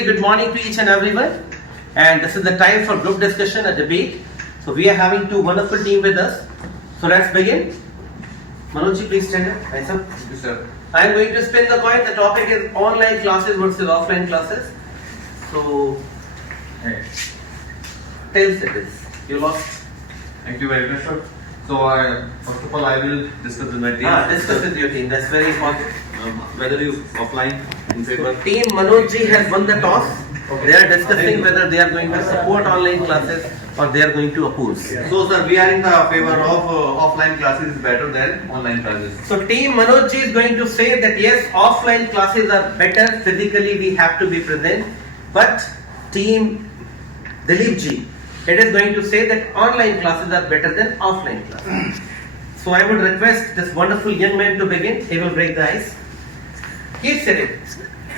very good morning to each and everyone. And this is the time for group discussion, a debate. So we are having two wonderful team with us. So let's begin. Manoj, please stand up. Hands up. Yes, sir. I am going to spin the coin. The topic is online classes versus offline classes. So, tails it is. You lost. Thank you very much, sir. So, first of all, I will discuss with my team. Discuss with your team. That's very important. Whether you offline in favor. Team Manoj ji has won the toss. They are discussing whether they are going to support online classes or they are going to oppose. So, sir, we are in the favor of offline classes is better than online classes. So team Manoj ji is going to say that yes, offline classes are better. Physically we have to be present. But team Dilip ji, it is going to say that online classes are better than offline classes. So I would request this wonderful young man to begin. He will break the ice. Keep sitting.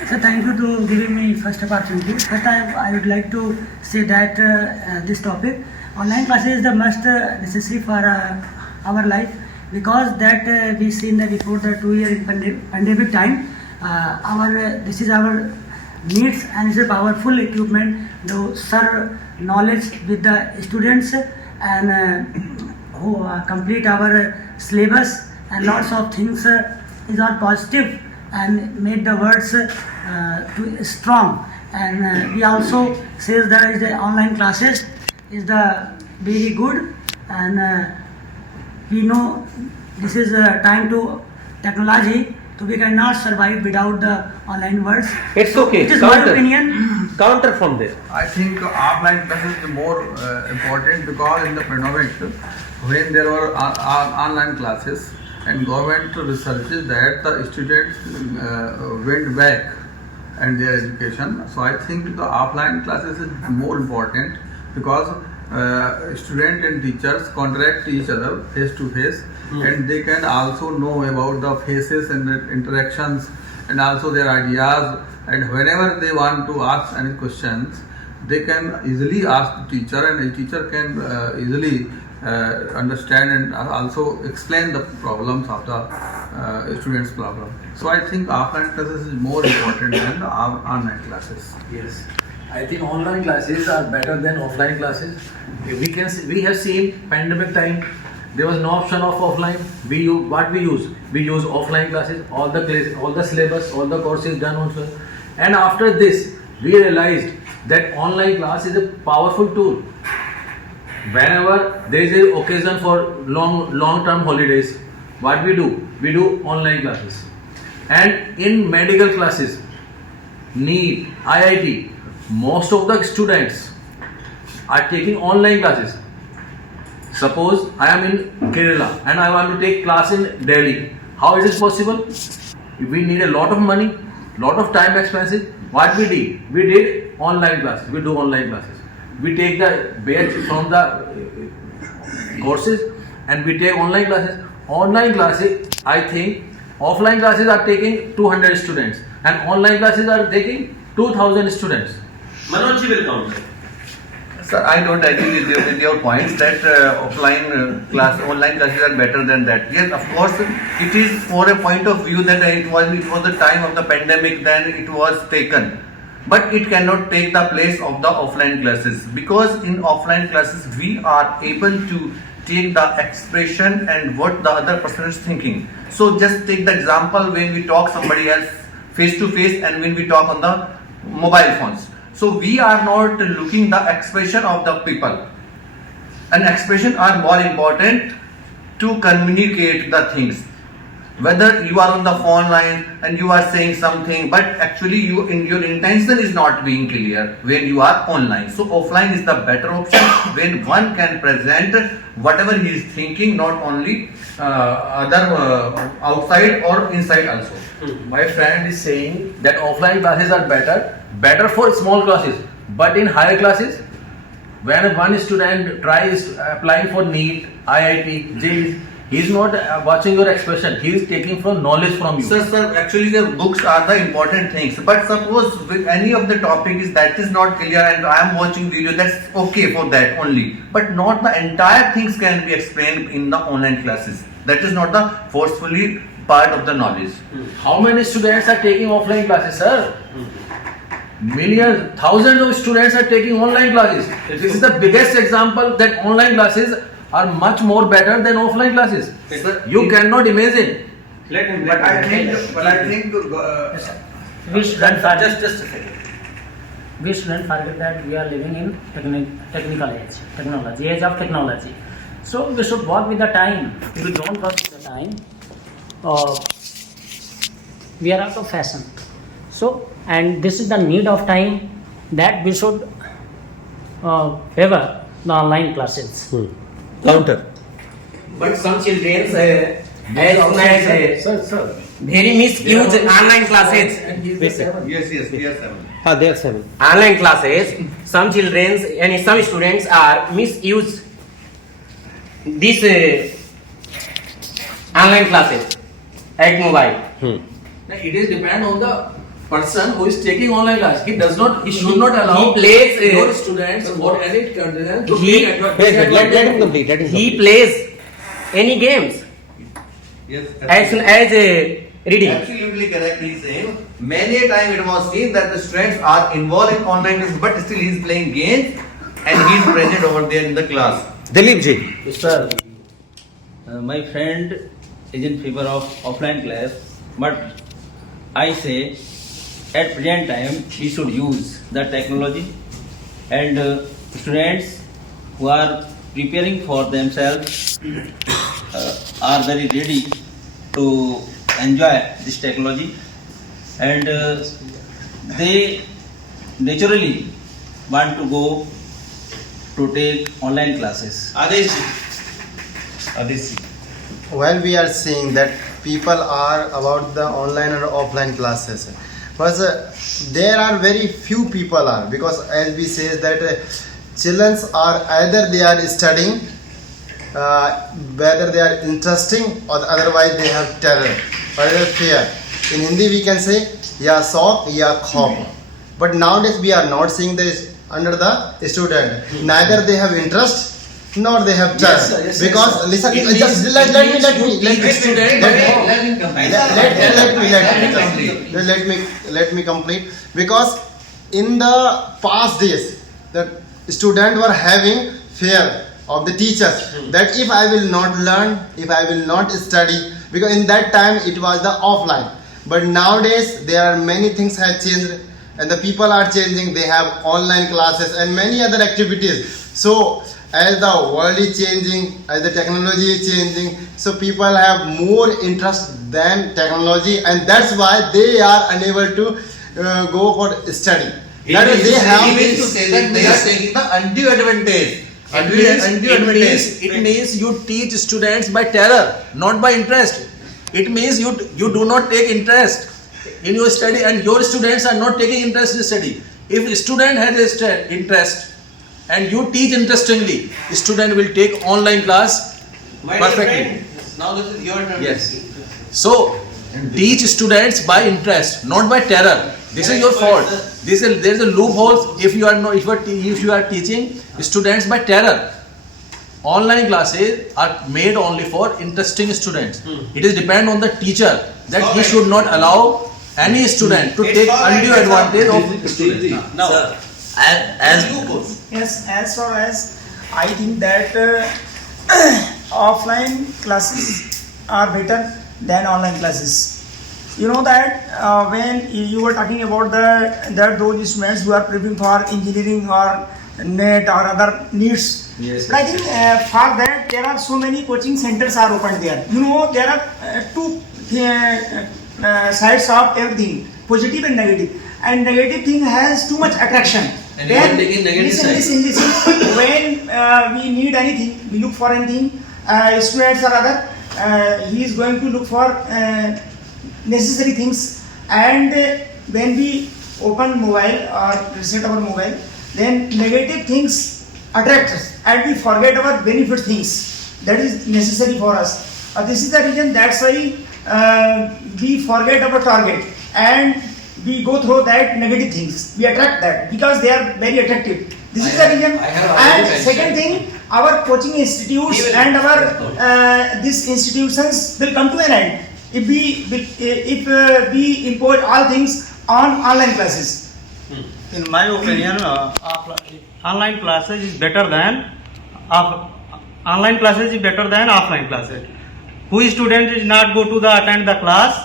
So thank you to giving me first opportunity. First I would like to say that this topic, online classes is the must necessary for our life, because that we seen that before the 2 year pandemic time, this is our needs and it's a powerful equipment to serve knowledge with the students and who complete our syllabus, and lots of things is all positive and made the words too strong. And we also says that the online classes is the very good, and we know this is a time to technology, so we cannot survive without the online words. It's okay. It is my opinion. Counter from there. I think offline classes is more important, because in the pandemic, when there were online classes, and government researches that the students went back and their education. So I think the offline classes is more important, because student and teachers contact each other face to face, and they can also know about the faces and the interactions and also their ideas, and whenever they want to ask any questions, they can easily ask the teacher, and the teacher can easily understand and also explain the problems of the students' problem. So I think offline classes is more important than the online classes. Yes, I think online classes are better than offline classes. We have seen pandemic time. There was no option of offline. We use offline classes. All the syllabus, all the courses done also. And after this, we realized that online class is a powerful tool. Whenever there is an occasion for long-term holidays, what we do? We do online classes. And in medical classes, NEET, IIT, most of the students are taking online classes. Suppose I am in Kerala and I want to take class in Delhi. How is it possible? We need a lot of money, lot of time expenses. What we did? We did online classes. We do online classes. We take the batch from the courses and we take online classes. Online classes, I think, offline classes are taking 200 students and online classes are taking 2000 students. Manoj ji will counter. Sir, I don't agree with your points that online classes are better than that. Yes, of course, it is for a point of view that it was the time of the pandemic, then it was taken. But it cannot take the place of the offline classes, because in offline classes we are able to take the expression and what the other person is thinking. So just take the example when we talk somebody else face to face and when we talk on the mobile phones. So we are not looking the expression of the people, and expression are more important to communicate the things. Whether you are on the phone line and you are saying something, but actually your intention is not being clear when you are online. So offline is the better option when one can present whatever he is thinking, not only outside or inside also. My friend is saying that offline classes are better for small classes, but in higher classes, when one student tries applying for NEET, IIT, JEE, he is not watching your expression. He is taking from knowledge from you. Sir, actually the books are the important things. But suppose with any of the topic is not clear and I am watching video, that's okay for that only. But not the entire things can be explained in the online classes. That is not the forcefully part of the knowledge. How many students are taking offline classes, sir? millions, thousands of students are taking online classes. This is the biggest example that online classes are much more better than offline classes. You cannot imagine. Let him. But I think We shouldn't forget, just a second. we shouldn't forget that we are living in technical age, age of technology. So we should work with the time. If we don't work with the time, we are out of fashion. So, and this is the need of time that we should favor the online classes. Counter. But some children, as soon as very misuse online classes. Yes, we are 7. They are 7. Online classes, some children and some students are misuse this online classes at mobile. It is depend on the person who is taking online class. He should not allow He plays, your students or any content to he- take Let him complete. Let him He complete. plays any games Yes, as soon as reading. absolutely correct. He is saying many a time it was seen that the students are involved in online classes, but still he is playing games and he is present over there in the class. Dilip ji. Sir, my friend is in favor of offline class, but I say at present time we should use the technology, and students who are preparing for themselves are very ready to enjoy this technology, and they naturally want to go to take online classes. While we are seeing that people are about the online or offline classes, but there are very few people are, because as we say that children are either they are studying, whether they are interesting or otherwise they have terror or either fear. In Hindi we can say ya sauk ya khauf, but nowadays we are not seeing this under the student. Neither they have interest nor they have terror. Yes, sir, yes, Because sir. listen, It just means- let it me means you teach student let me complete. Because in the past days the students were having fear of the teachers, that if I will not learn, if I will not study, because in that time it was the offline. But nowadays there are many things have changed and the people are changing. They have online classes and many other activities. So as the world is changing, as the technology is changing, so people have more interest than technology, and that's why they are unable to go for study. That is, they have He means to say that they are taking the undue advantage. It means you teach students by terror, not by interest. It means you do not take interest in your study, and your students are not taking interest in study. If a student has interest and you teach interestingly, student will take online class My dear perfectly. friend, now this is your turn. Yes. So teach students by interest, not by terror. This is your fault. There is a loophole if you are teaching students by terror. Online classes are made only for interesting students. It is depend on the teacher that he should not allow any student to take undue advantage of students. Now, As Yes, as far as I think that offline classes are better than online classes. You know that when you were talking about those students who are preparing for engineering or NET or other needs. Yes. But I think for that there are so many coaching centers are opened there. You know there are two sides of everything, positive and negative. And negative thing has too much attraction. And you are taking negative side. Listen. When we need anything, we look for anything. Students or other, he is going to look for necessary things. And when we open mobile or reset our mobile, then negative things attract us, and we forget our benefit things that is necessary for us. This is the reason. That's why we forget our target and we go through that negative things. We attract that because they are very attractive. This is the reason. And second thing, our coaching institutes and our these institutions will come to an end if we impose all things on online classes. In my opinion, online classes is better than online classes is better than offline classes. Who student is not go to the attend the class,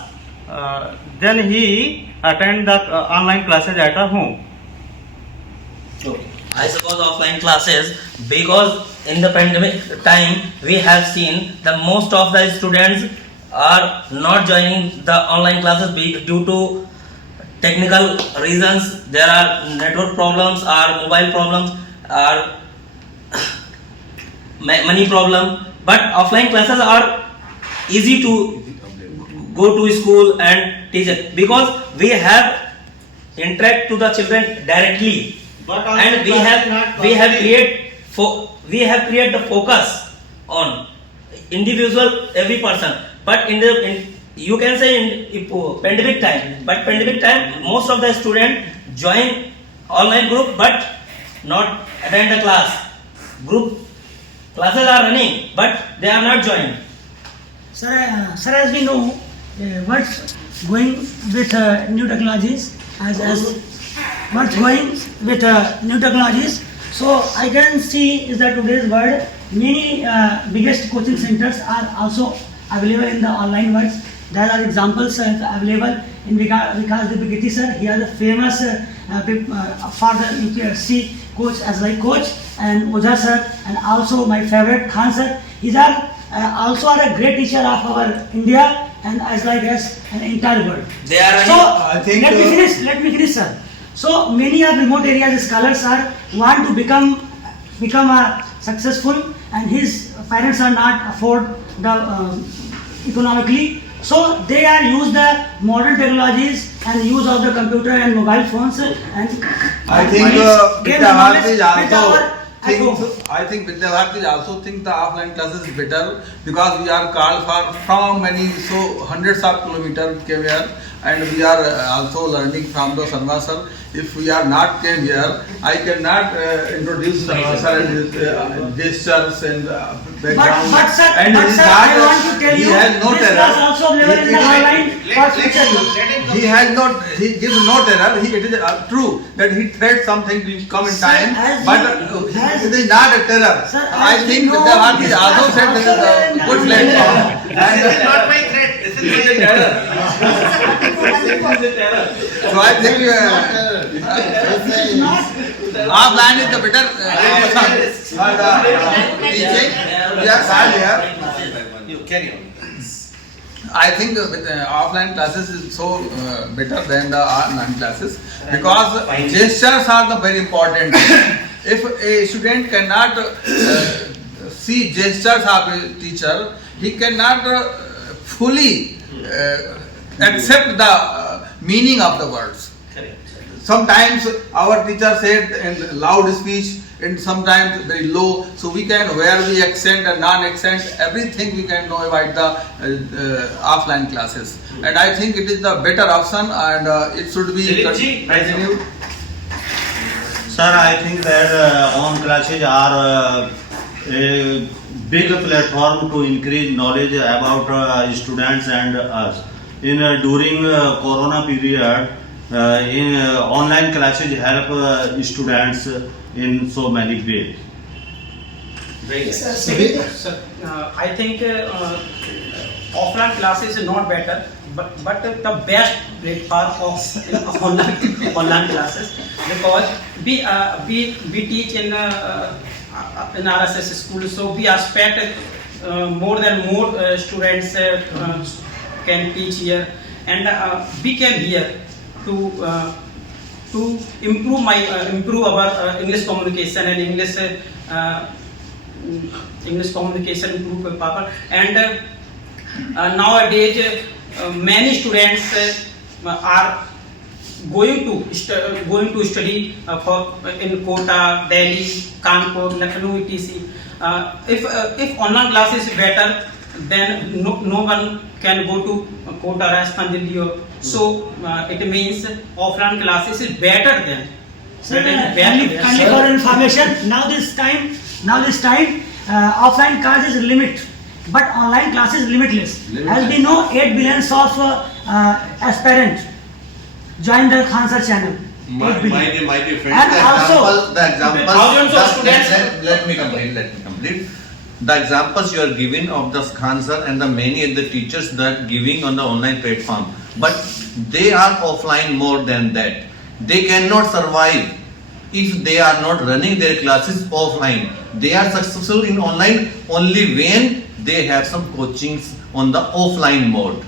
then he attend the online classes at a home. I suppose offline classes, because in the pandemic time we have seen that most of the students are not joining the online classes due to technical reasons. There are network problems, or mobile problems, or money problem. But offline classes are easy to go to school and teach it, because we have interact to the children directly. And we have create the focus on individual every person. But you can say in pandemic time, most of the student join online group but not attend the class. Group classes are running but they are not joined. Sir, as we know, what's going with new technologies, what's going with new technologies. So I can see is that today's world, many biggest coaching centers are also available in the online world. There are examples available in Vikas Deepak sir. He is the famous for the UPSC coach as my coach, and Ojha sir, and also my favorite Khan sir. These are also a great teacher of our India and as like as an entire world. They are So I think, let me finish, sir. So many of remote areas scholars want to become successful, and his parents are not afford the economically. So they are use the modern technologies and use of the computer and mobile phones, and I think gain the knowledge with our I think Vidyabharati also think the offline classes is better, because we are called from many hundreds of kilometers came here, and we are also learning from the Sharma sir. If we are not came here, I cannot introduce Sharma sir and his gestures and background. But sir, and I want to tell he you, has no this terror. class also available in the online for future. He gives no terror. It is true that he threats something will come in Sir, time, as but you- it is not a terror. Sir, I as think you know, Vidyabharati this also class said this is also a in good online. platform. This is not my threat. This is my terror. So I think offline is the better option for the teaching. We are sad here. You carry on. I think offline classes is so better than the online classes, because gestures are the very important. If a student cannot see gestures of a teacher, he cannot fully accept the meaning of the words. Sometimes our teacher said in loud speech, and sometimes very low, so we can where we accent and non-accent, everything we can know about the offline classes. And I think it is the better option, and it should be continued. Sir, I think that online classes are a big platform to increase knowledge about students and us. During Corona period, online classes help students in so many ways. Sir, I think offline classes is not better, but the best platform of online classes, because we teach in RSS school, so we expect more students can teach here, and we came here to improve our English communication and English communication improve proper. And nowadays many students are going to study in Kota, Delhi, Kanpur, Lucknow, etc. If online class is better, then no one can go to Kota, Rajasthan, Delhi. So it means offline classes is better than. Sir, only for information, now this time offline class is limit, but online class is limitless. As we know, 8 billion of aspirants join the Khan sir channel. My dear friend, And also- the example, Thousands of students- let me complete. The examples you are giving of the Khan sir and the many other teachers that are giving on the online platform, but they are offline more than that. They cannot survive if they are not running their classes offline. They are successful in online only when they have some coachings on the offline mode.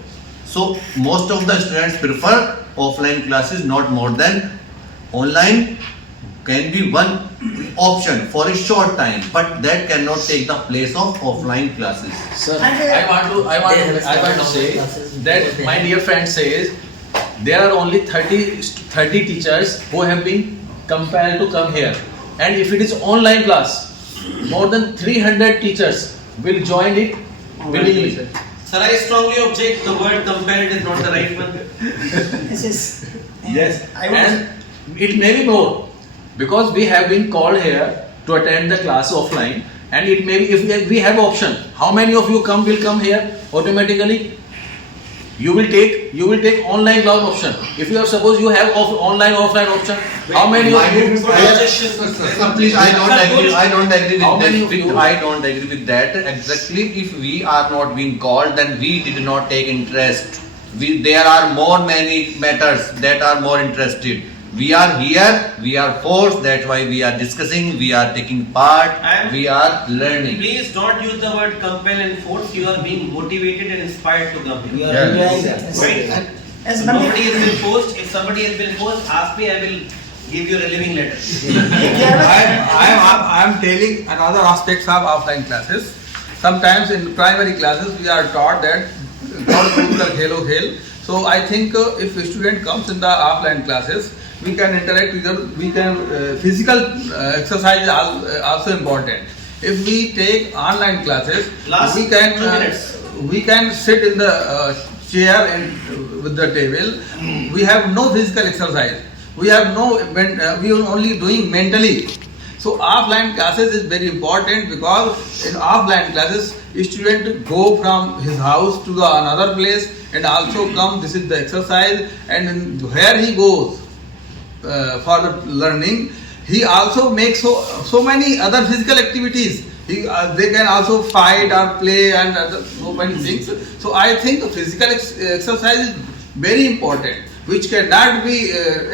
So most of the students prefer offline classes, not more than online. Can be one option for a short time, but that cannot take the place of offline classes. Sir, And, I want to say that my dear friend says there are only 30 teachers who have been compelled to come here, and if it is online class, more than 300 teachers will join it willingly. Sir, I strongly object. The word compelled is not the right one. Yes. Yes, I want and it may be more because we have been called here to attend the class offline, and it may be if we have option. How many of you will come here automatically? You will take online class option. If you have suppose you have online offline option, how many of you? Sir, please, I don't agree How many of with you- that. I don't agree with that. Exactly, if we are not being called, then we did not take interest. There are many matters that are more interested. We are here, we are forced, that's why we are discussing, we are taking part, And- we are learning. Please don't use the word compel and force. You are being motivated and inspired to come here. Yes. Right? as Nobody has been forced. If somebody has been forced, ask me. I will give you a living letter. I am telling another aspects of offline classes. Sometimes in primary classes we are taught that God hello hell. So I think if a student comes in the offline classes, we can interact with them. We can physical exercise is also important. If we take online classes, Last we can 2 minutes. we can sit in the chair and with the table. We have no physical exercise. We have no. We are only doing mentally. So offline classes is very important because in offline classes, student go from his house to the another place and also come. This is the exercise, and where he goes for the learning, he also makes so many other physical activities. They can also fight or play and so many things. So I think physical exercise is very important, which cannot be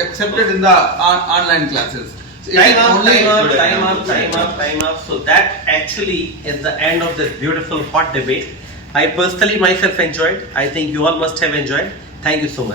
accepted in the online classes. So it is only- Time up. So that actually is the end of this beautiful hot debate. I personally myself enjoyed. I think you all must have enjoyed. Thank you so much.